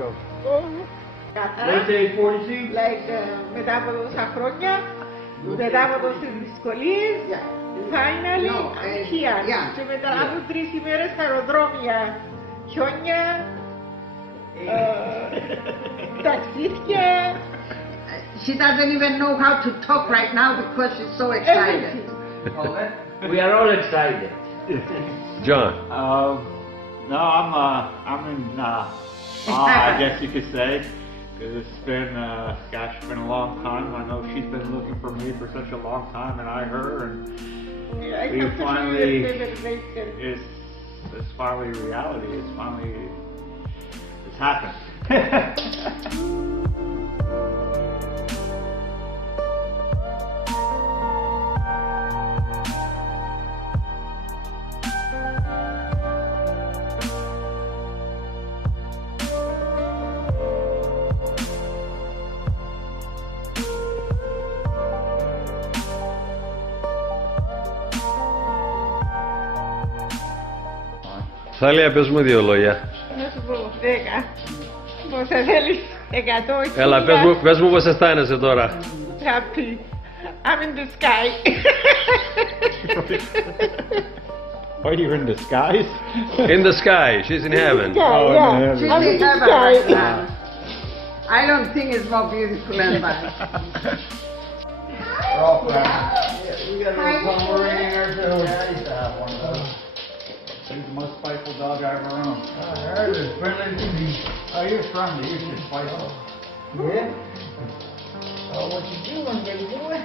go. Birthday 42. Like, μετά από τόσα χρόνια, μετά από τόσες δυσκολίες, finally, I'm here. Και μετά από 3 ημέρες αεροδρόμια, χιόνια, ταξίδια. She doesn't even know how to talk right now because she's so excited. We are all excited. John. No, I'm in awe, I guess you could say. It's been, gosh, it's been a long time. I know she's been looking for me for such a long time, and I her, and we finally, it's finally reality. It's finally, it's happened. Θάλια, πες μου 2 λόγια. Να σου πω 10. Πόσα θέλεις, 100. Έλα, πες μου πώς αισθάνεσαι τώρα. Happy. I'm in the sky. Are you in disguise? In the sky, she's in heaven. Yeah, yeah. She's I'm in in the heaven sky. right now. I don't think it's more beautiful than that. We're all friends. We got a little Pomeranian or two. Yeah, I used to have one of those. He's the most spiteful dog I ever owned. Hers is friendly to me. Oh, you're friendly. You're just spiteful. Yeah? Oh, what you doing, baby boy?